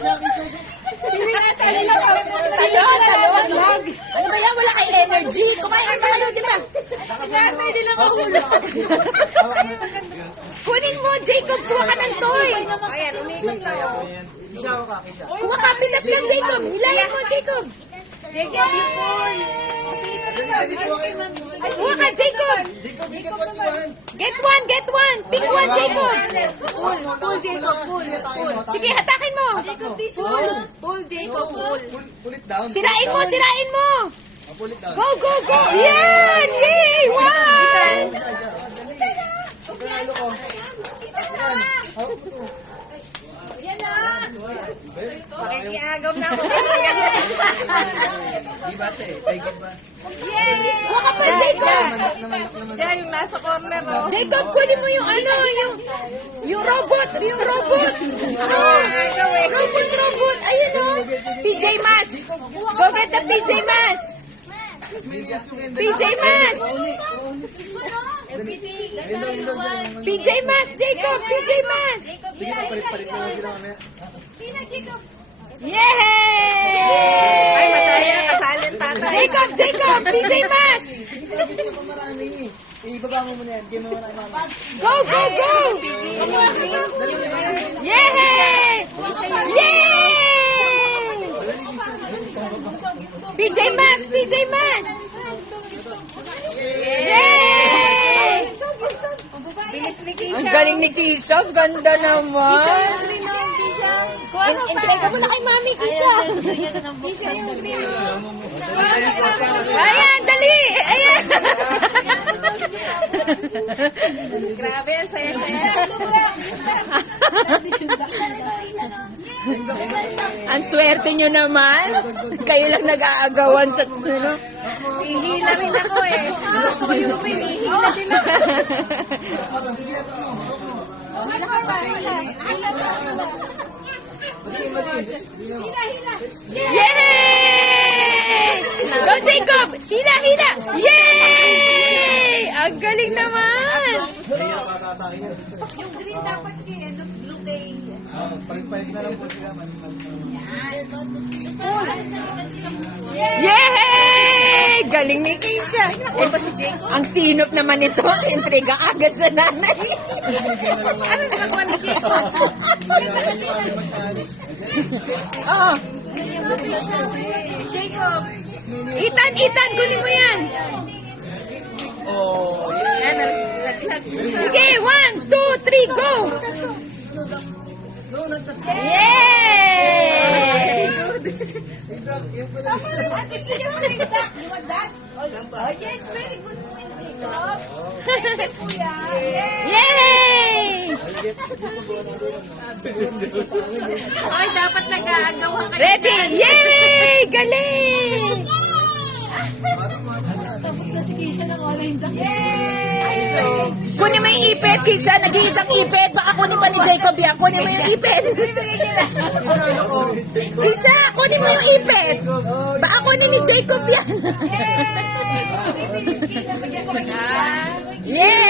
Talon lang. Ano ba yan? Wala kay energy. Kumain na kayo, di ba? Inatay nila mahulog. Kunin mo, Jacob. Kuha ka ng toy. Ayan, umikot na ako. Kuha ka, pitas ka, Jacob. Hilayan mo, Jacob. Jacob, ipon. Kuha ka, Jacob. Get one, get one. Pick one, Jacob. Pull, Jacob, pull. Sige, hatakin mo. Pull, Jacob, pull. Sirain mo, sirain mo. Go, go, go. Yan! Yay! One! Pakikiagaw na ako. Kuha ka pa, Jacob. Diyan, yung nasa corner, oh. Jacob, kunin mo yung ano, yung robot, robot, ayun o, PJ Masks, go get the PJ Masks, PJ Masks, PJ Masks, Jacob, PJ Masks, yay! Ay, masaya, kasalin tatay. Jacob, PJ Masks, Ibaba mo muna yan. Game mo na mama. go, go, go! Yay! Yay! PJ Masks! PJ Masks! Yay! Bilis ni Ang Kisha. galing ni Kisha. Ganda naman. Green na, Kisha. Entrega mo na kay Mami, Kisha. Kisha yung green. Ayan, dali! Ayan! Grabe, ang saya-saya. Ang swerte nyo naman. Kayo lang nag-aagawan sa ano. Ihila rin ako eh. Gusto ko yung ihila din ako. Yay! Go, Jacob! Hila, hila! Yay! Ang galing naman! Yung green dapat kay blue kay... Palit-palit na lang po sila. Yay! Galing ni Kisha. Ako ba si Jacob? Ang sinop naman ito. Entrega agad sa nanay. Ano nakakuha ni Jacob? Oo. Jacob! Ethan, kunin mo yan. Yan, nalaglag. Sige, 1, 2, 3, go! Yay! Yes, very good. Yay! Ay, dapat nag-aagawan kayo. Ready? Yay! Galing! Kunin mo yung ipit, Kisha. Nag-iisang ipit. Baka kunin pa ni Jacob yan. Kunin mo yung ipit. Kisha, kunin mo yung ipit. Baka kunin ni Jacob yan. Yay!